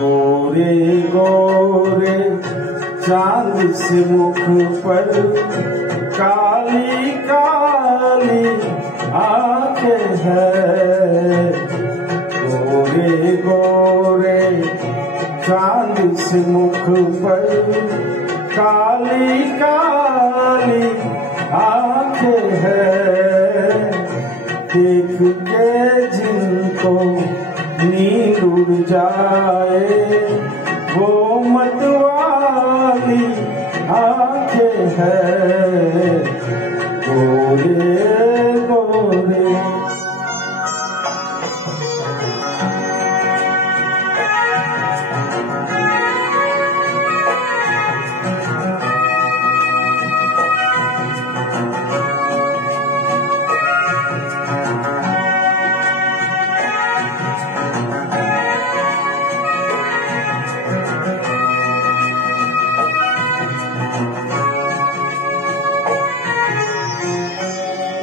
गोरे गोरे चांद से मुख पर काली काली आंखें हैं। गोरे गोरे चांद से मुख पर काली काली आंखें हैं। देख के जिनको नींद उड़ जाए वो मतवाली आंखें हैं। गोरे गोरे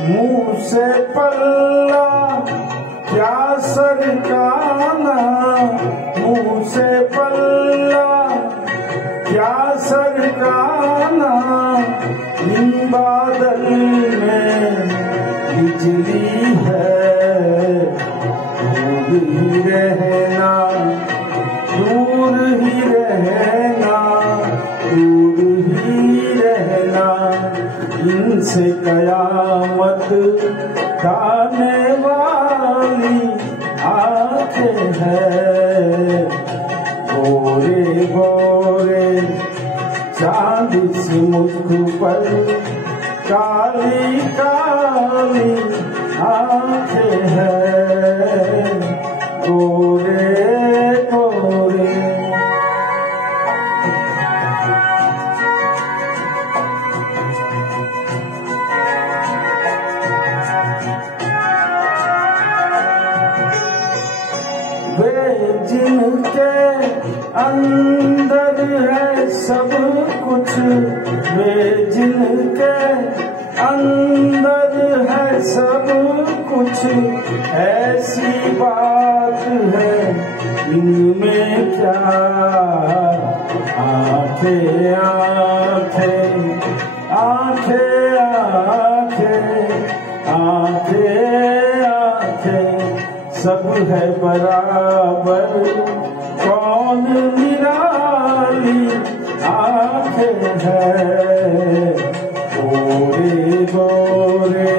मुंह से पल्ला क्या सरकाना, मुंह से पल्ला क्या सरकाना। इन बादल में बिजली है, दूर ही रहना, दूर ही रहना, दूर ही रहना। इनसे कयामत गाने वाली आंखें हैं। गोरे गोरे चांद से मुख पर काली काली आंखें हैं। गोरे गोरे वे जिनके अंदर है सब कुछ, वे जिनके अंदर है सब कुछ। ऐसी बात है इनमें क्या, आंखें आंखें आंखें आंखें आंखें आंखें सब है बराबर, कौन निराली आंखें है। गोरे गोरे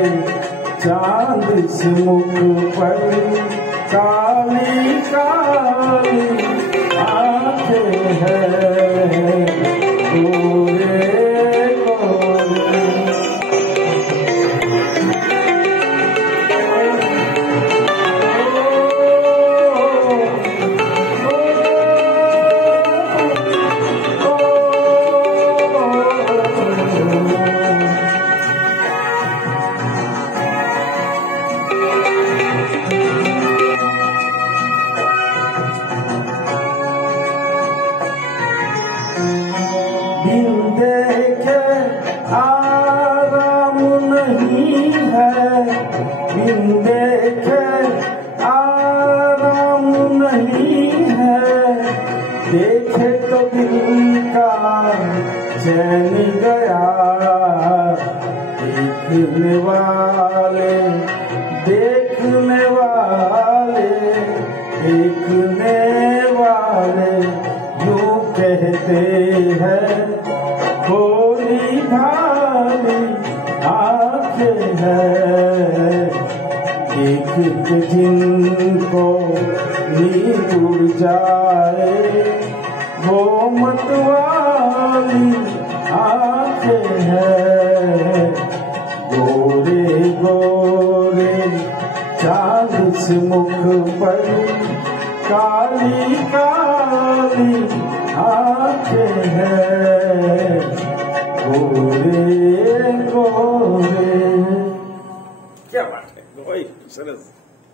चांद से मुख पर काली काली आंखें हैं। गोरे गोरे बिन देखे आराम नहीं है, बिन देखे आराम नहीं है। देखे तो दिल का चैन गया, देखने वाले देखने वाले देखने वाले यूं कहते हैं। भोली भाली आंखें हैं, एक जिनको नींद उड़ जाए वो मतवाली आंखें हैं। गोरे गोरे चांद से मुख पर काली काली आंखें हैं। गोरे गोरे क्या बात है, वही सरस।